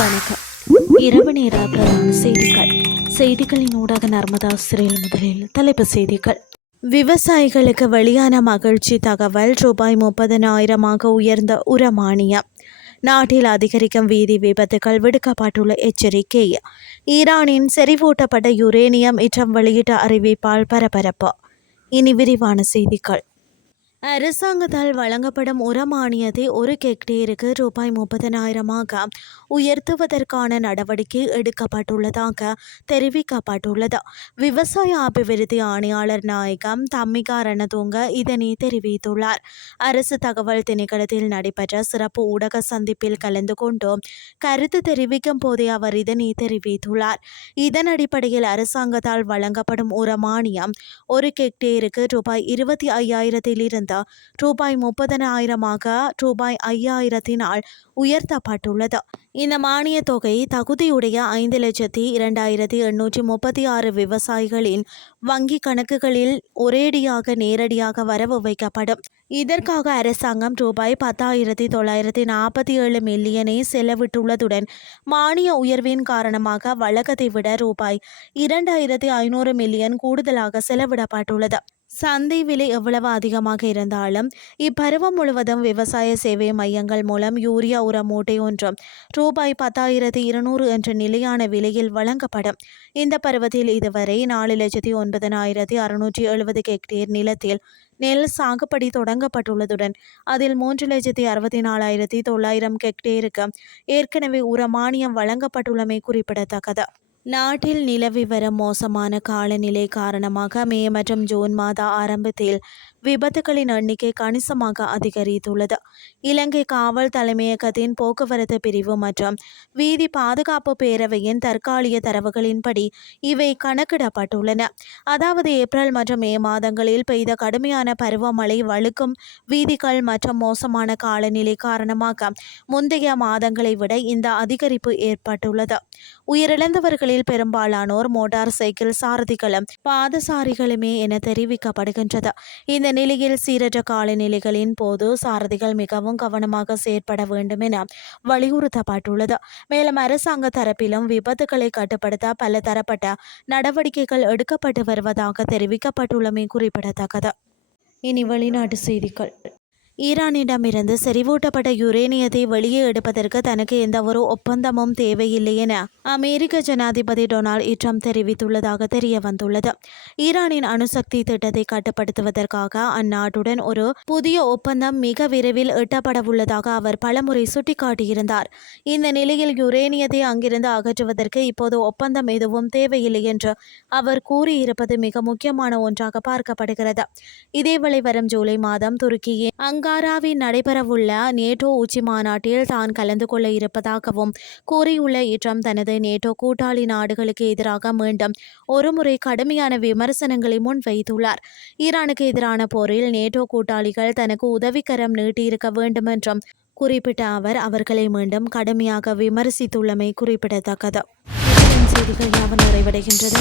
வணக்கம். இரவு நேர பிரதான செய்திகளின் ஊடாக நர்மதா சிறையில் முதலில் தலைப்பு செய்திகள். விவசாயிகளுக்கு வெளியான மகிழ்ச்சி தகவல். ரூபாய் 30,000 உயர்ந்த உரமானியம். நாட்டில் அதிகரிக்கும் வீதி விபத்துகள், விடுக்கப்பட்டுள்ள எச்சரிக்கை. ஈரானின் செறிவூட்டப்பட்ட யுரேனியம் இற்றம் வெளியிட்ட அறிவிப்பால் பரபரப்பு. இனி விரிவான செய்திகள். அரசாங்கத்தால் வழங்கப்படும் உரமானியத்தை ஒரு ஹெக்டேருக்கு ரூபாய் 30,000 உயர்த்துவதற்கான நடவடிக்கை எடுக்கப்பட்டுள்ளதாக தெரிவிக்கப்பட்டுள்ளது. விவசாய அபிவிருத்தி ஆணையாளர் நாயகம் தம்மிகா ரணதுங்க இதனை தெரிவித்துள்ளார். அரசு தகவல் திணைக்களத்தில் நடைபெற்ற சிறப்பு ஊடக சந்திப்பில் கலந்து கொண்டு கருத்து தெரிவிக்கும் போதே அவர் இதனை தெரிவித்துள்ளார். இதன் அடிப்படையில் அரசாங்கத்தால் வழங்கப்படும் உரமானியம் ஒரு ஹெக்டேருக்கு ரூபாய் 25,000 ரூபாய் 30,000 ரூபாய் 5,000 உயர்த்தப்பட்டுள்ளது. இந்த மானிய தொகை தகுதியுடைய 5,02,836 விவசாயிகளின் வங்கி கணக்குகளில் ஒரேடியாக நேரடியாக வரவு வைக்கப்படும். இதற்காக அரசாங்கம் ரூபாய் 10,947 மில்லியனை செலவிட்டுள்ளதுடன் மானிய உயர்வின் காரணமாக வழக்கத்தை விட ரூபாய் 2,500 மில்லியன் கூடுதலாக செலவிடப்பட்டுள்ளது. சந்தை விலை எவ்வளவு அதிகமாக இருந்தாலும் இப்பருவம் முழுவதும் விவசாய சேவை மையங்கள் மூலம் யூரியா உர மூட்டை ஒன்றும் ரூபாய் 10,200 என்ற நிலையான விலையில் வழங்கப்படும். இந்த பருவத்தில் இதுவரை 4,09,670 ஹெக்டேர் நிலத்தில் நெல் சாகுபடி தொடங்கப்பட்டுள்ளதுடன் அதில் 3,64,900 ஹெக்டேருக்கு ஏற்கனவே உரமானியம் வழங்கப்பட்டுள்ளமை குறிப்பிடத்தக்கது. நாட்டில் நிலவி வரும் மோசமான காலநிலை காரணமாக மே மற்றும் ஜூன் மாத ஆரம்பத்தில் விபத்துகளின் எண்ணிக்கை கணிசமாக அதிகரித்துள்ளது. இலங்கை காவல் தலைமையகத்தின் போக்குவரத்து பிரிவு மற்றும் வீதி பாதுகாப்பு பேரவையின் தற்காலிக தரவுகளின்படி இவை கணக்கிடப்பட்டுள்ளன. அதாவது ஏப்ரல் மற்றும் மே மாதங்களில் பெய்த கடுமையான பருவமழை, வழுக்கும் வீதிகள் மற்றும் மோசமான காலநிலை காரணமாக முந்தைய மாதங்களை விட இந்த அதிகரிப்பு ஏற்பட்டுள்ளது. உயிரிழந்தவர்களில் பெரும்பாலானோர் மோட்டார் சைக்கிள் சாரதிகளும் பாதசாரிகளுமே என தெரிவிக்கப்படுகின்றது. இந்த நிலையில் சீரற்ற காலநிலைகளின் போது சாரதிகள் மிகவும் கவனமாக செயற்பட வேண்டும் என வலியுறுத்தப்பட்டுள்ளது. மேலும் அரசாங்க தரப்பிலும் விபத்துகளை கட்டுப்படுத்த பல தரப்பட்ட நடவடிக்கைகள் எடுக்கப்பட்டு வருவதாக தெரிவிக்கப்பட்டுள்ளமை குறிப்பிடத்தக்கது. இனி வெளிநாட்டு செய்திகள். ஈரானிடமிருந்து செறிவூட்டப்பட்ட யுரேனியத்தை வெளியே எடுப்பதற்கு தனக்கு எந்தவொரு ஒப்பந்தமும் தேவையில்லை என அமெரிக்க ஜனாதிபதி டொனால்ட் ட்ரம்ப் தெரிவித்துள்ளதாக தெரிய வந்துள்ளது. ஈரானின் அணுசக்தி திட்டத்தை கட்டுப்படுத்துவதற்காக அந்நாட்டுடன் ஒரு புதிய ஒப்பந்தம் மிக விரைவில் எட்டப்படவுள்ளதாக அவர் பலமுறை சுட்டிக்காட்டியிருந்தார். இந்த நிலையில் யுரேனியத்தை அங்கிருந்து அகற்றுவதற்கு இப்போது ஒப்பந்தம் எதுவும் தேவையில்லை என்று அவர் கூறியிருப்பது மிக முக்கியமான ஒன்றாக பார்க்கப்படுகிறது. இதேவேளை வரும் ஜூலை மாதம் துருக்கியின் அங்காராவில் நடைபெறவுள்ள நேட்டோ உச்சி மாநாட்டில் தான் கலந்து கொள்ள இருப்பதாகவும் கூறியுள்ள ட்ரம்ப் தனது நேட்டோ கூட்டாளி நாடுகளுக்கு எதிராக மீண்டும் ஒருமுறை கடுமையான விமர்சனங்களை முன்வைத்துள்ளார். ஈரானுக்கு எதிரான போரில் நேட்டோ கூட்டாளிகள் தனக்கு உதவிக்கரம் நீட்டியிருக்க வேண்டும் என்றும் குறிப்பிட்ட அவர் அவர்களை மீண்டும் கடுமையாக விமர்சித்துள்ளமை குறிப்பிடத்தக்கது. செய்திகள் யாவும் நிறைவடைகின்றது.